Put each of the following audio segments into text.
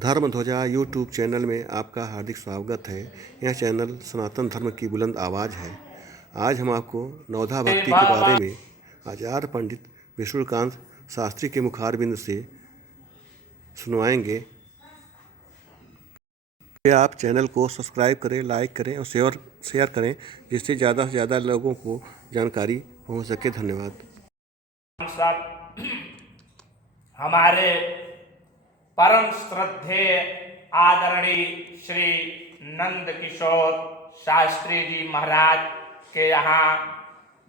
धर्म ध्वजा YouTube channel में आपका हार्दिक स्वागत है। यह चैनल सनातन धर्म की बुलंद आवाज़ है। आज हम आपको नवधा भक्ति के बारे में आचार्य पंडित विष्णुकांत शास्त्री के मुखारबिंद से सुनवाएंगे। कृपया आप चैनल को सब्सक्राइब करें, लाइक करें और शेयर करें, जिससे ज़्यादा से ज़्यादा लोगों को जानकारी पहुंच सके। धन्यवाद। सब हमारे परम श्रद्धेय आदरणीय श्री नंद किशोर शास्त्री जी महाराज के यहाँ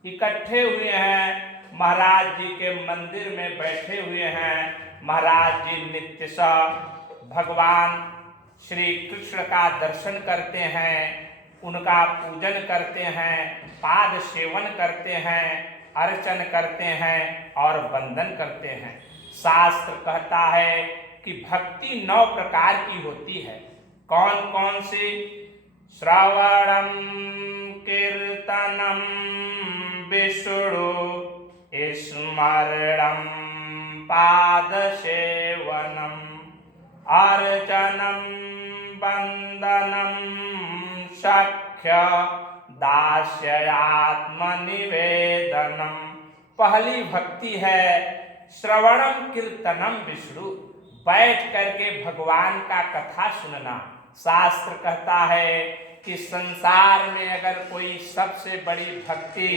इकट्ठे हुए हैं। महाराज जी के मंदिर में बैठे हुए हैं। महाराज जी नित्यशः भगवान श्री कृष्ण का दर्शन करते हैं, उनका पूजन करते हैं, पाद सेवन करते हैं, अर्चन करते हैं और वंदन करते हैं। शास्त्र कहता है कि भक्ति 9 प्रकार की होती है। कौन कौन सी? श्रवणम कीर्तनम विष्णु स्मरणम पाद सेवनम अर्चनम वंदनम सख्य दास्यात्मनिवेदनम। पहली भक्ति है श्रवणम कीर्तनम विष्णु, बैठ करके भगवान का कथा सुनना। शास्त्र कहता है कि संसार में अगर कोई सबसे बड़ी भक्ति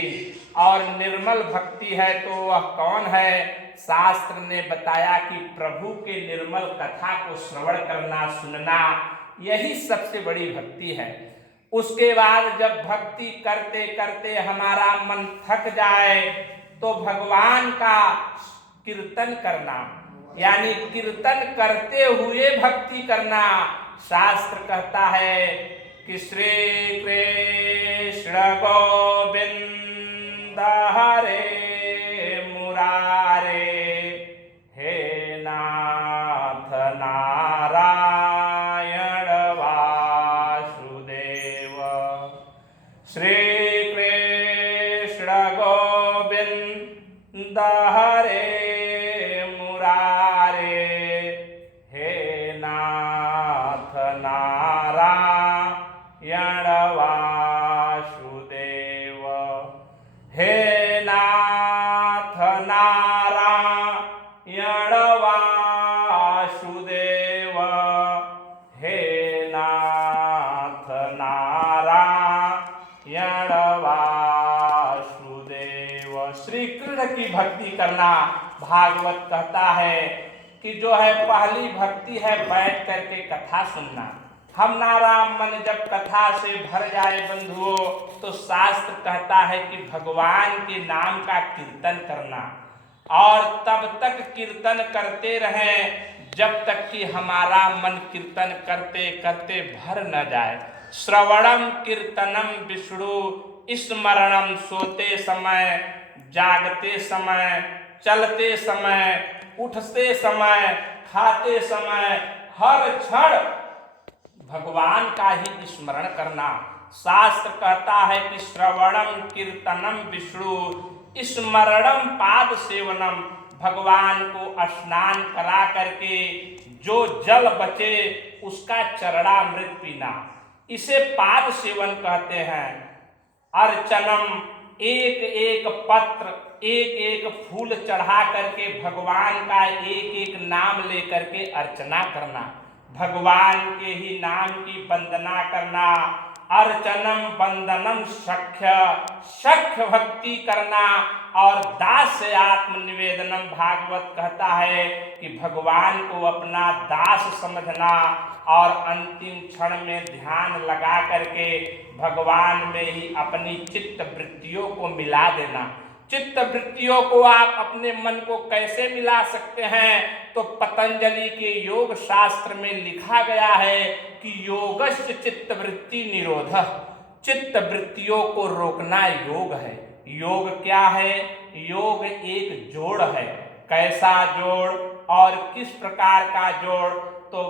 और निर्मल भक्ति है तो वह कौन है? शास्त्र ने बताया कि प्रभु के निर्मल कथा को श्रवण करना, सुनना, यही सबसे बड़ी भक्ति है। उसके बाद जब भक्ति करते करते हमारा मन थक जाए तो भगवान का कीर्तन करना, यानी कीर्तन करते हुए भक्ति करना। शास्त्र कहता है कि श्री कृष्ण गोविंद हरे मुरारे, हे नाथ नारायण वासुदेव। श्री कृष्ण गोविंद हरे नारायण वासुदेव, हे नाथ नारायण वासुदेव, हे नाथ नारायण वासुदेव। श्री कृष्ण की भक्ति करना। भागवत कहता है कि जो है पहली भक्ति है बैठ करके कथा सुनना। हमारा मन जब कथा से भर जाए बंधुओं, तो शास्त्र कहता है कि भगवान के नाम का कीर्तन करना, और तब तक कीर्तन करते रहें जब तक कि हमारा मन कीर्तन करते करते भर न जाए। श्रवणम कीर्तनम विष्णु स्मरणम, सोते समय, जागते समय, चलते समय, उठते समय, खाते समय, हर क्षण भगवान का ही स्मरण करना। शास्त्र कहता है कि श्रवणम कीर्तनम विष्णु स्मरणम पाद सेवनम, भगवान को स्नान करा करके जो जल बचे उसका चरणामृत पीना, इसे पाद सेवन कहते हैं। अर्चनम, एक एक पत्र, एक एक फूल चढ़ा करके भगवान का एक एक नाम लेकर के अर्चना करना, भगवान के ही नाम की वंदना करना। अर्चनम वंदनम सख्य, सख्य भक्ति करना, और दास आत्मनिवेदनम। भागवत कहता है कि भगवान को अपना दास समझना और अंतिम क्षण में ध्यान लगा करके भगवान में ही अपनी चित्त वृत्तियों को मिला देना। चित्त वृत्तियों को आप अपने मन को कैसे मिला सकते हैं? तो पतंजलि के योग शास्त्र में लिखा गया है कि योगश्च चित्त वृत्ति निरोधः, चित्त वृत्तियों को रोकना योग है। योग क्या है? योग एक जोड़ है। कैसा जोड़ और किस प्रकार का जोड़? तो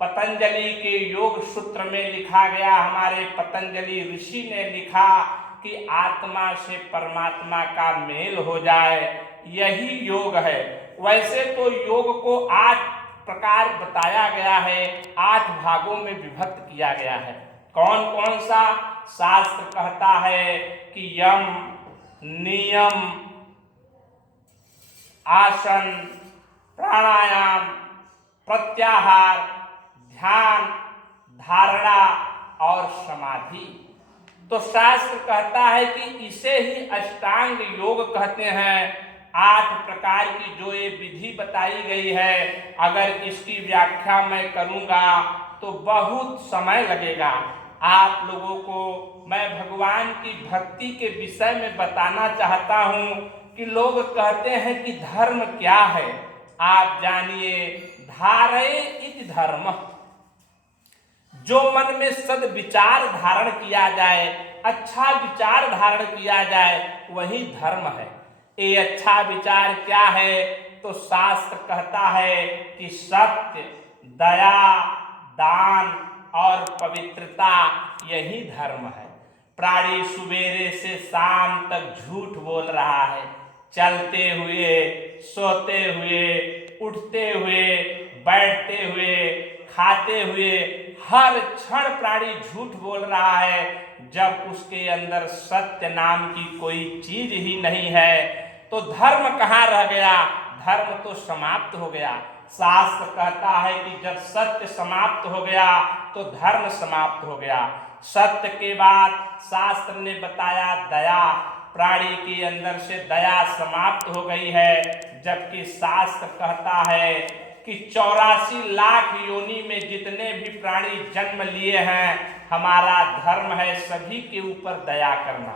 पतंजलि के योग सूत्र में लिखा गया, हमारे पतंजलि ऋषि ने लिखा कि आत्मा से परमात्मा का मेल हो जाए, यही योग है। वैसे तो योग को 8 प्रकार बताया गया है, 8 भागों में विभक्त किया गया है। कौन कौन सा? शास्त्र कहता है कि यम, नियम, आसन, प्राणायाम, प्रत्याहार, ध्यान, धारणा और समाधि। तो शास्त्र कहता है कि इसे ही अष्टांग योग कहते हैं। 8 प्रकार की जो ये विधि बताई गई है, अगर इसकी व्याख्या मैं करूंगा तो बहुत समय लगेगा। आप लोगों को मैं भगवान की भक्ति के विषय में बताना चाहता हूं कि लोग कहते हैं कि धर्म क्या है। आप जानिए, धारये इति धर्म, जो मन में सद्विचार धारण किया जाए, अच्छा विचार धारण किया जाए, वही धर्म है। ये अच्छा विचार क्या है? तो शास्त्र कहता है कि सत्य, दया, दान और पवित्रता यही धर्म है। प्राणी सुबेरे से शाम तक झूठ बोल रहा है, चलते हुए, सोते हुए, उठते हुए, बैठते हुए, खाते हुए, हर क्षण प्राणी झूठ बोल रहा है। जब उसके अंदर सत्य नाम की कोई चीज ही नहीं है तो धर्म कहाँ रह गया? धर्म तो समाप्त हो गया। शास्त्र कहता है कि जब सत्य समाप्त हो गया तो धर्म समाप्त हो गया। सत्य के बाद शास्त्र ने बताया दया, प्राणी के अंदर से दया समाप्त हो गई है। जबकि शास्त्र कहता है कि 84 लाख योनि में जितने भी प्राणी जन्म लिए हैं, हमारा धर्म है सभी के ऊपर दया करना।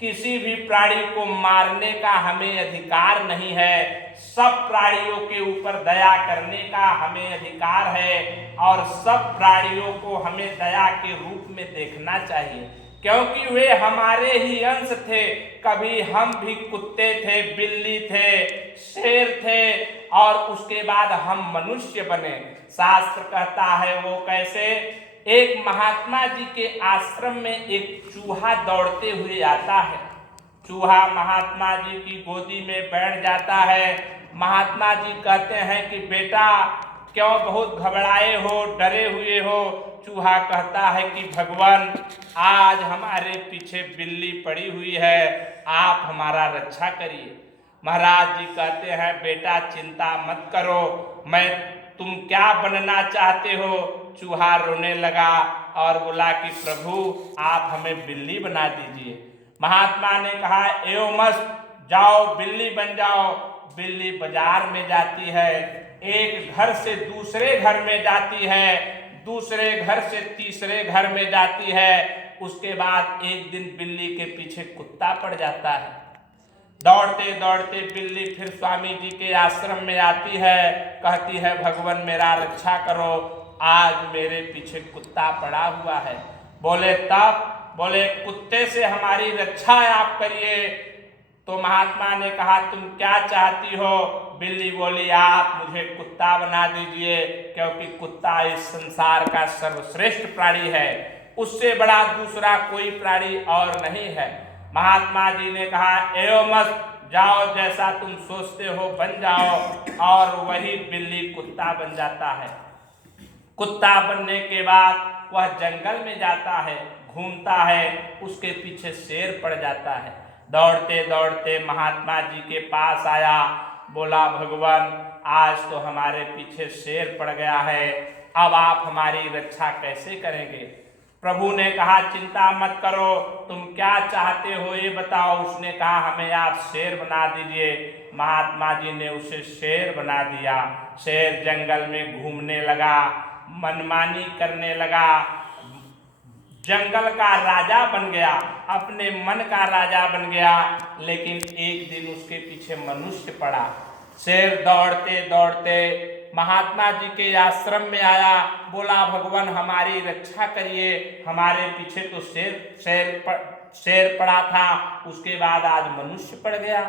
किसी भी प्राणी को मारने का हमें अधिकार नहीं है। सब प्राणियों के ऊपर दया करने का हमें अधिकार है और सब प्राणियों को हमें दया के रूप में देखना चाहिए, क्योंकि वे हमारे ही अंश थे। कभी हम भी कुत्ते थे, बिल्ली थे, शेर थे और उसके बाद हम मनुष्य बने। शास्त्र कहता है वो कैसे? एक महात्मा जी के आश्रम में एक चूहा दौड़ते हुए आता है। चूहा महात्मा जी की गोदी में बैठ जाता है। महात्मा जी कहते हैं कि बेटा क्यों बहुत घबराए हो, डरे हुए हो? चूहा कहता है कि भगवान, आज हमारे पीछे बिल्ली पड़ी हुई है, आप हमारा रक्षा करिए। महाराज जी कहते हैं बेटा चिंता मत करो, तुम क्या बनना चाहते हो? चूहा रोने लगा और बोला कि प्रभु आप हमें बिल्ली बना दीजिए। महात्मा ने कहा एवं मस्त, जाओ बिल्ली बन जाओ। बिल्ली बाजार में जाती है, एक घर से दूसरे घर में जाती है, दूसरे घर से तीसरे घर में जाती है। उसके बाद एक दिन बिल्ली के पीछे कुत्ता पड़ जाता है। दौड़ते दौड़ते बिल्ली फिर स्वामी जी के आश्रम में आती है, कहती है भगवान मेरा रक्षा करो, आज मेरे पीछे कुत्ता पड़ा हुआ है। बोले तब? बोले कुत्ते से हमारी रक्षा आप करिए। तो महात्मा ने कहा तुम क्या चाहती हो? बिल्ली बोली आप मुझे कुत्ता बना दीजिए, क्योंकि कुत्ता इस संसार का सर्वश्रेष्ठ प्राणी है, उससे बड़ा दूसरा कोई प्राणी और नहीं है। महात्मा जी ने कहा एवं मस्त, जाओ जैसा तुम सोचते हो बन जाओ। और वही बिल्ली कुत्ता बन जाता है। कुत्ता बनने के बाद वह जंगल में जाता है, घूमता है, उसके पीछे शेर पड़ जाता है। दौड़ते दौड़ते महात्मा जी के पास आया, बोला भगवान आज तो हमारे पीछे शेर पड़ गया है, अब आप हमारी रक्षा कैसे करेंगे? प्रभु ने कहा चिंता मत करो, तुम क्या चाहते हो ये बताओ। उसने कहा हमें आप शेर बना दीजिए। महात्मा जी ने उसे शेर बना दिया। शेर जंगल में घूमने लगा, मनमानी करने लगा, जंगल का राजा बन गया, अपने मन का राजा बन गया। लेकिन एक दिन उसके पीछे मनुष्य पड़ा। शेर दौड़ते दौड़ते महात्मा जी के आश्रम में आया, बोला भगवान हमारी रक्षा करिए, हमारे पीछे तो शेर पड़ा था, उसके बाद आज मनुष्य पड़ गया।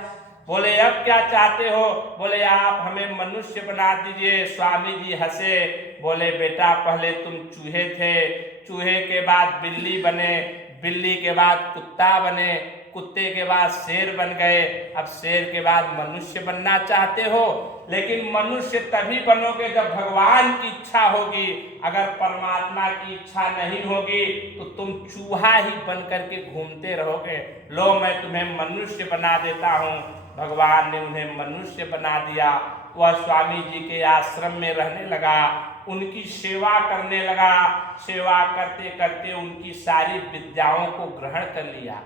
बोले अब क्या चाहते हो? बोले आप हमें मनुष्य बना दीजिए। स्वामी जी हंसे, बोले बेटा पहले तुम चूहे थे, चूहे के बाद बिल्ली बने, बिल्ली के बाद कुत्ता बने, कुत्ते के बाद शेर बन गए, अब शेर के बाद मनुष्य बनना चाहते हो, लेकिन मनुष्य तभी बनोगे जब भगवान की इच्छा होगी। अगर परमात्मा की इच्छा नहीं होगी तो तुम चूहा ही बन करके घूमते रहोगे। लो मैं तुम्हें मनुष्य बना देता हूँ। भगवान ने उन्हें मनुष्य बना दिया। वह स्वामी जी के आश्रम में रहने लगा, उनकी सेवा करने लगा। सेवा करते करते उनकी सारी विद्याओं को ग्रहण कर लिया।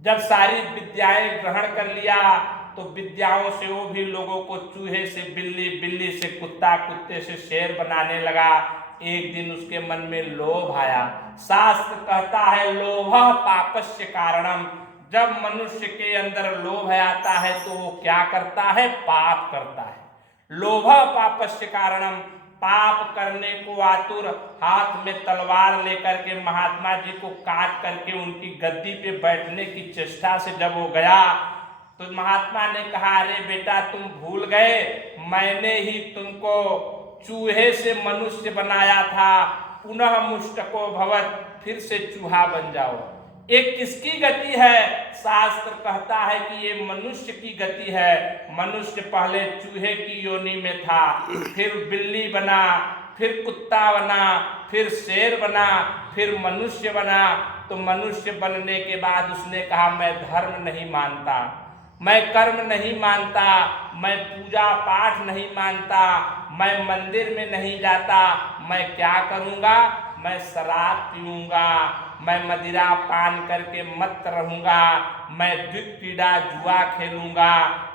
जब सारी विद्याएं ग्रहण कर लिया तो विद्याओं से वो भी लोगों को चूहे से बिल्ली, बिल्ली से कुत्ता, कुत्ते से शेर बनाने लगा। एक दिन उसके मन में लोभ आया। शास्त्र कहता है लोभ पापस्य कारणम। जब मनुष्य के अंदर लोभ आता है तो वो क्या करता है? पाप करता है। लोभ पापस्य कारणम, पाप करने को आतुर, हाथ में तलवार लेकर के महात्मा जी को काट करके उनकी गद्दी पे बैठने की चेष्टा से जब वो गया तो महात्मा ने कहा, अरे बेटा तुम भूल गए, मैंने ही तुमको चूहे से मनुष्य बनाया था, पुनः मुष्टको भवत, फिर से चूहा बन जाओ। ये किसकी गति है? शास्त्र कहता है कि ये मनुष्य की गति है। मनुष्य पहले चूहे की योनि में था, फिर बिल्ली बना, फिर कुत्ता बना, फिर शेर बना, फिर मनुष्य बना। तो मनुष्य बनने के बाद उसने कहा मैं धर्म नहीं मानता, मैं कर्म नहीं मानता, मैं पूजा पाठ नहीं मानता, मैं मंदिर में नहीं जाता, मैं क्या करूँगा? मैं शराब पीऊँगा, मैं मदिरा पान करके मत रहूँगा, मैं द्वित क्रीड़ा जुआ खेलूँगा,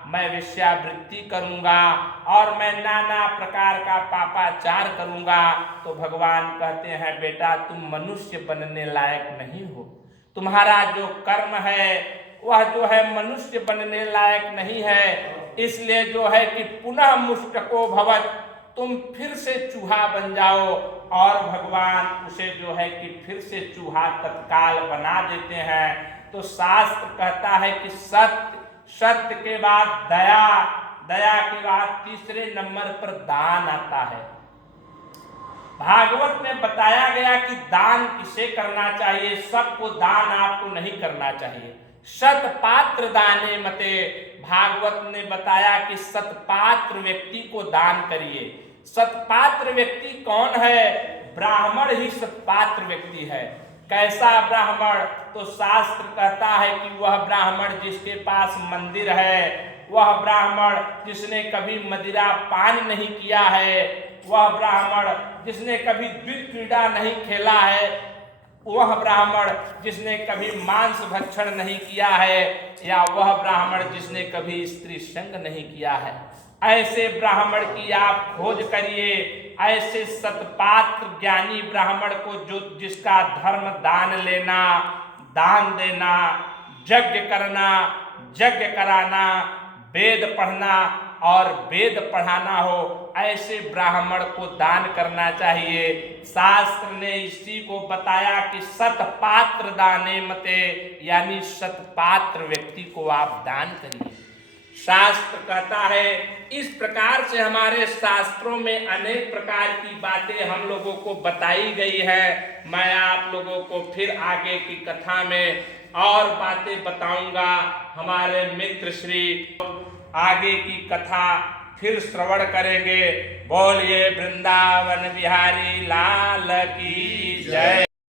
मैं वेश्यावृत्ति करूँगा और मैं नाना प्रकार का पापाचार करूँगा। तो भगवान कहते हैं बेटा तुम मनुष्य बनने लायक नहीं हो, तुम्हारा जो कर्म है वह जो है मनुष्य बनने लायक नहीं है। इसलिए जो है कि पुनः मुष्टको भवत, तुम फिर से चूहा बन जाओ। और भगवान उसे जो है कि फिर से चूहा तत्काल बना देते हैं। तो शास्त्र कहता है कि सत्य, सत्य के बाद दया, दया के बाद तीसरे नंबर पर दान आता है। भागवत में बताया गया कि दान किसे करना चाहिए। सबको दान आपको नहीं करना चाहिए। सतपात्र दाने मते, भागवत ने बताया कि सतपात्र व्यक्ति को दान करिए। सतपात्र व्यक्ति कौन है? ब्राह्मण ही सतपात्र व्यक्ति है। कैसा ब्राह्मण? तो शास्त्र कहता है कि वह ब्राह्मण जिसके पास मंदिर है, वह ब्राह्मण जिसने कभी मदिरा पान नहीं किया है, वह ब्राह्मण जिसने कभी द्वित क्रीड़ा नहीं खेला है, वह ब्राह्मण जिसने कभी मांस भक्षण नहीं किया है, या वह ब्राह्मण जिसने कभी स्त्री संग नहीं किया है। ऐसे ब्राह्मण की आप खोज करिए। ऐसे सतपात्र ज्ञानी ब्राह्मण को जो जिसका धर्म दान लेना, दान देना, यज्ञ करना, यज्ञ कराना, वेद पढ़ना और वेद पढ़ाना हो, ऐसे ब्राह्मण को दान करना चाहिए। शास्त्र ने इसी को बताया कि सतपात्र दाने मते, यानी सतपात्र व्यक्ति को आप दान करिए। शास्त्र कहता है, इस प्रकार से हमारे शास्त्रों में अनेक प्रकार की बातें हम लोगों को बताई गई है। मैं आप लोगों को फिर आगे की कथा में और बातें बताऊंगा। हमारे मित्र श्री आगे की कथा फिर श्रवण करेंगे। बोलिए वृंदावन बिहारी लाल की जय।